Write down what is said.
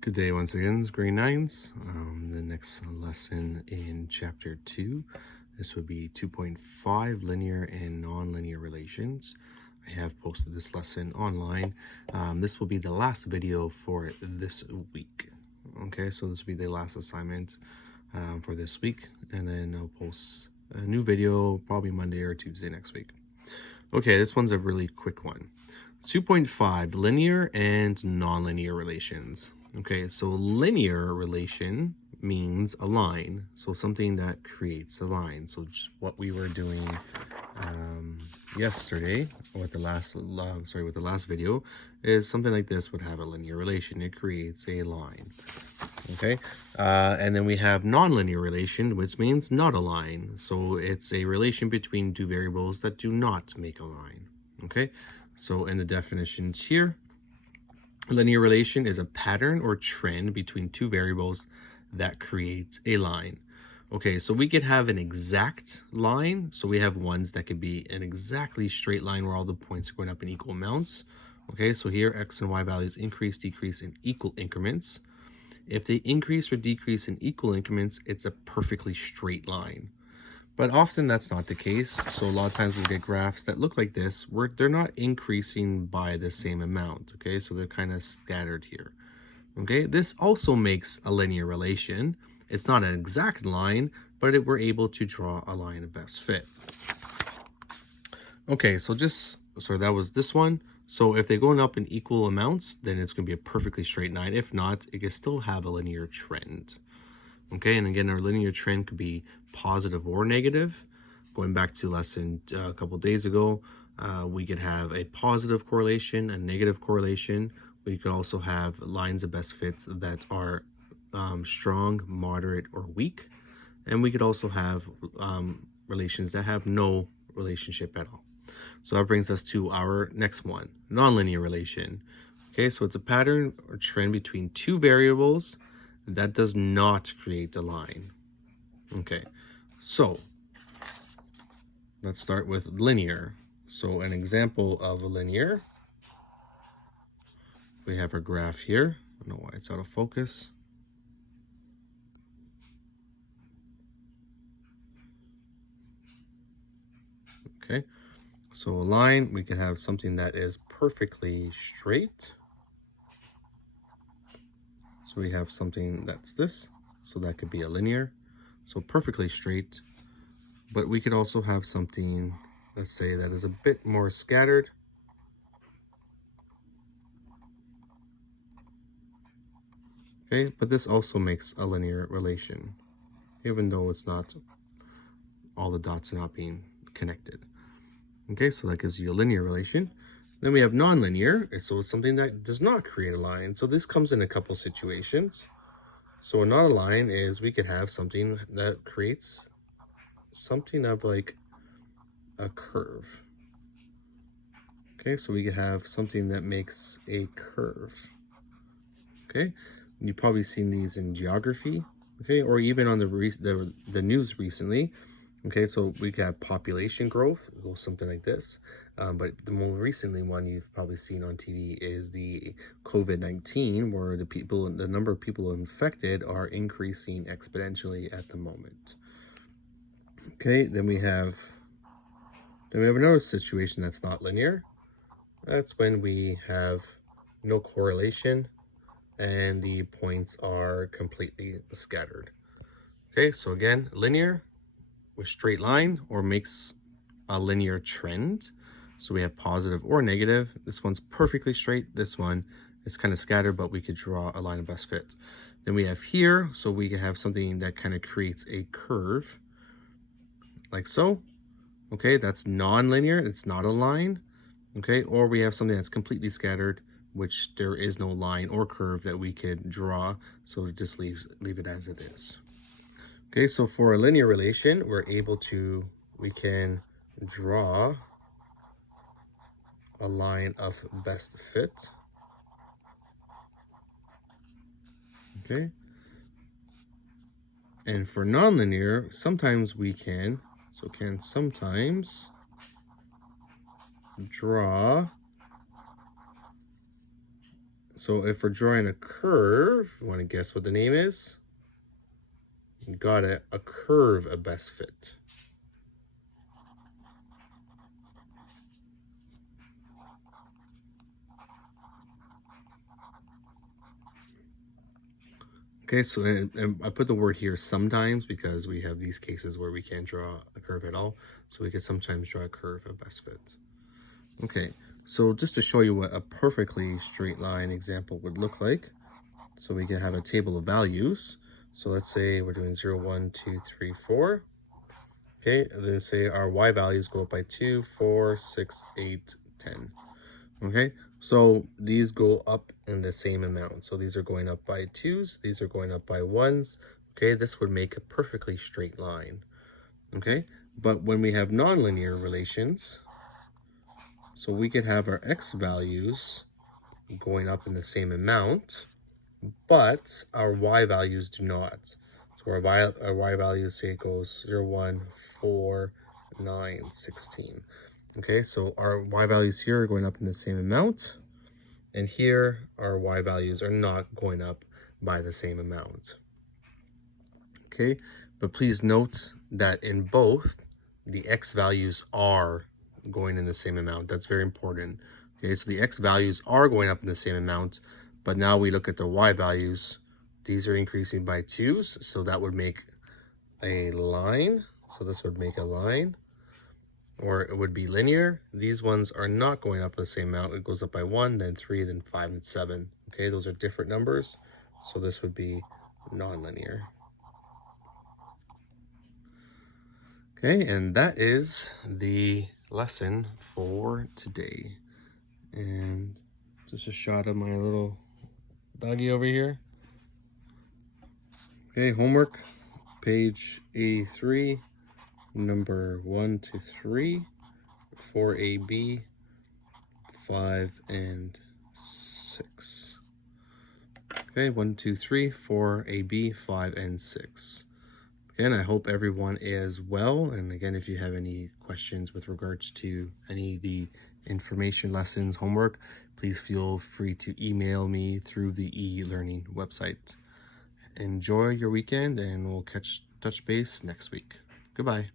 Good day once again, it's grade 9s. The next lesson in chapter 2. This would be 2.5 linear and nonlinear relations. I have posted this lesson online. This will be the last video for this week. Okay, so this will be the last assignment for this week, and then I'll post a new video probably Monday or Tuesday next week. Okay, this one's a really quick one. 2.5 linear and nonlinear relations. Okay, so linear relation means a line, so something that creates a line. So just what we were doing yesterday with the last video is something like this would have a linear relation. It creates a line. Okay, and then we have nonlinear relation, which means not a line. So it's a relation between two variables that do not make a line. Okay, so in the definitions here, linear relation is a pattern or trend between two variables that creates a line. Okay, so we could have an exact line. So we have ones that could be an exactly straight line where all the points are going up in equal amounts. Okay, so here x and y values increase, decrease in equal increments. If they increase or decrease in equal increments, it's a perfectly straight line. But often that's not the case. So a lot of times we get graphs that look like this where they're not increasing by the same amount. Okay, so they're kind of scattered here. Okay, this also makes a linear relation. It's not an exact line, but we're able to draw a line of best fit. Okay, so that was this one. So if they're going up in equal amounts, then it's going to be a perfectly straight line. If not, it can still have a linear trend. Okay, and again, our linear trend could be positive or negative. Going back to lesson a couple days ago, we could have a positive correlation, a negative correlation. We could also have lines of best fit that are strong, moderate, or weak. And we could also have relations that have no relationship at all. So that brings us to our next one, nonlinear relation. Okay, so it's a pattern or trend between two variables that does not create a line. Okay, so let's start with linear. So an example of a linear, we have our graph here. I don't know why it's out of focus. Okay, so a line, we can have something that is perfectly straight. So we have something that's this, so that could be a linear, so perfectly straight. But we could also have something, let's say, that is a bit more scattered. Okay, but this also makes a linear relation, even though it's not, all the dots are not being connected. Okay, so that gives you a linear relation. Then we have nonlinear, so it's something that does not create a line. So this comes in a couple situations. So not a line is we could have something that creates something of like a curve. Okay, so we could have something that makes a curve. Okay, you've probably seen these in geography, okay, or even on the news recently. Okay, so we could have population growth, or something like this. But the more recently one you've probably seen on TV is the COVID-19, where the number of people infected are increasing exponentially at the moment. Okay, then we have another situation that's not linear. That's when we have no correlation and the points are completely scattered. Okay, so again, linear with straight line or makes a linear trend. So we have positive or negative. This one's perfectly straight. This one is kind of scattered, but we could draw a line of best fit. Then we have here, so we can have something that kind of creates a curve like so. Okay, that's non-linear, it's not a line. Okay, or we have something that's completely scattered, which there is no line or curve that we could draw, so just leave it as it is. Okay, so for a linear relation, we can draw a line of best fit. Okay, and for nonlinear, sometimes we can sometimes draw So if we're drawing a curve, you want to guess what the name is? You got it, a curve, a best fit. Okay, so and I put the word here sometimes because we have these cases where we can't draw a curve at all. So we can sometimes draw a curve of best fit. Okay, so just to show you what a perfectly straight line example would look like. So we can have a table of values. So let's say we're doing 0, 1, 2, 3, 4. Okay, and then say our y values go up by 2, 4, 6, 8, 10. Okay, so these go up in the same amount. So these are going up by 2s, these are going up by 1s. Okay, this would make a perfectly straight line. Okay, but when we have nonlinear relations, so we could have our x values going up in the same amount, but our y values do not. So our y values, say it goes 0, 1, 4, 9, 16. Okay, so our y values here are going up in the same amount, and here our y values are not going up by the same amount. Okay, but please note that in both, the x values are going in the same amount. That's very important. Okay, so the x values are going up in the same amount, but now we look at the y values. These are increasing by 2s, so that would make a line. So this would make a line, or it would be linear. These ones are not going up the same amount. It goes up by 1, then 3, then 5, and 7. Okay, those are different numbers, so this would be nonlinear. Okay, and that is the lesson for today. And just a shot of my little doggy over here. Okay, homework, page 83, number 1 to 3, 4AB, 5 and 6. Okay, 1, 2, 3, 4AB, 5 and 6. Again, I hope everyone is well. And again, if you have any questions with regards to any of the information lessons, homework, please feel free to email me through the e-learning website. Enjoy your weekend, and we'll touch base next week. Goodbye.